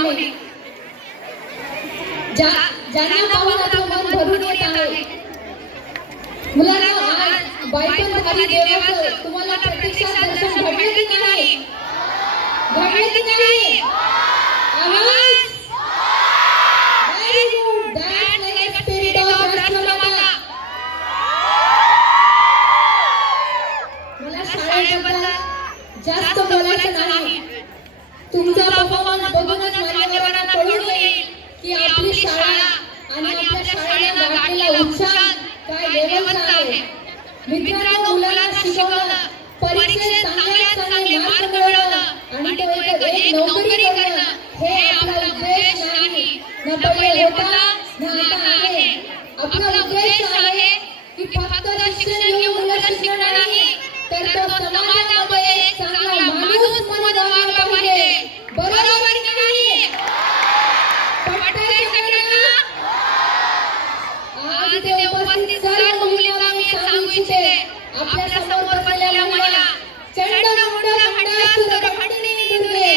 पाहुणे ज्यांना पाहून आपलं मन भरून येत आहे। मुलांना आज बायपणधारी देवाचं तुम्हाला प्रत्यक्षात दर्शन घडलं की नाही? घडलं की नाही? आवाज very good, that's like a spirit of राष्ट्रमाता। मला शाळेबद्दल जास्त बोलायचं नाही, तुमचा परफॉर्मन्स बघूनच मान्यवरांना कळून येईल की आपली शाळा आणि आपल्या शाळेने गाठलेला उत्साह काय लेवलचा आहे। मित्रांनो, मुलांना शिकवलं, परीक्षेत चांगले मार्क मिळवणं आणि तो एक नोकरी करणं हे आपला उद्देश नाही, न पहिले होता न आता आहे। आपला उद्देश आहे की फक्त शिक्षण घेऊन मुलं शिकणार नाही, तर तो समाजामध्ये एक चांगला माणूस म्हणून वागला पाहिजे। बरोबर की नाही? पटतंय सगळ्यांना? आज इथे उपस्थित सर्व मुलींना मी सांगू इच्छिते, आपल्या समोर बसलेल्या महिला चंडमुंड खंडासुर खंडिनी दुर्गे,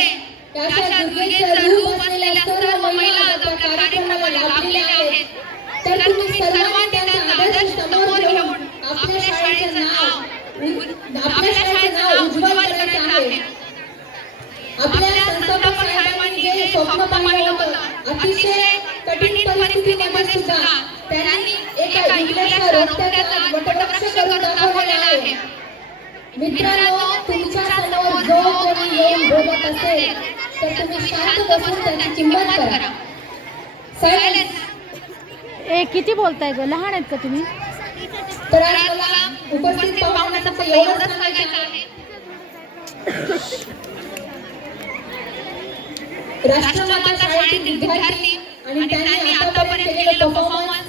अशा दुर्गेचं रूप असलेल्या सर्व महिला आपल्या कार्यक्रमाला लाभलेल्या आहेत। तर तुम्ही सर्वांनी त्यांचा आदर्श समोर घेऊन आपल्या शाळेचं नाव उज्ज्वल करायचं आहे। आपल्या संस्थापक साहेबांनी जे स्वप्न पाहिलं होतं, अतिशय कठीण परिस्थितीमध्ये सुद्धा त्यांनी एका इंग्लिशच्या रोपट्याचा वटवृक्ष करून दाखवलेला आहे। मित्रांनो, तुमच्या समोर जो कोणी येऊन बोलत असेल तर तुम्ही शांत बसून त्याची किंमत करा। सायलेन्स। किती बोलताय ग? लहान आहेत का तुम्ही? तर आज मला उपस्थित पाहुण्यांना फक्त एवढंच सांगायचं आहे, राष्ट्रमाता शाळेतील विद्यार्थी आणि त्यांनी आतापर्यंत केलेलं परफॉर्मन्स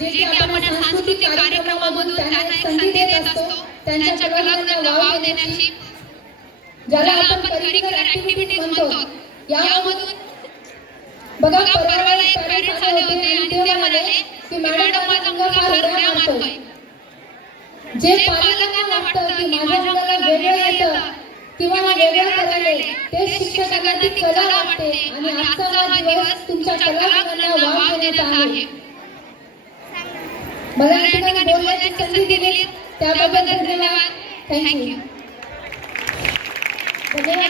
जे की आपण सांस्कृतिक कार्यक्रमामधून त्यांना एक संधी देत असतो, त्यांच्या कलागुणांना वाव देण्याची, ज्याला आपण करिक्युलर ऍक्टिव्हिटीज म्हणतो, यामधून बघा परवाला एक पॅरेंट्स आले होते आणि ते म्हणाले की मॅडम माझा मुलगा फार उड्या मारतोय। जे पालकांना वाटतं की माझ्या मुलाला वेगळं येतं किंवा वेगळं करायला, ते शिक्षकांना ती कला वाटते आणि आजचा हा दिवस तुमच्या कलागुणांना वाव देण्याचा आहे। मला या ठिकाणी बोलण्याची संधी दिली त्याबद्दल धन्यवाद। थँक्यू। धन्यवाद।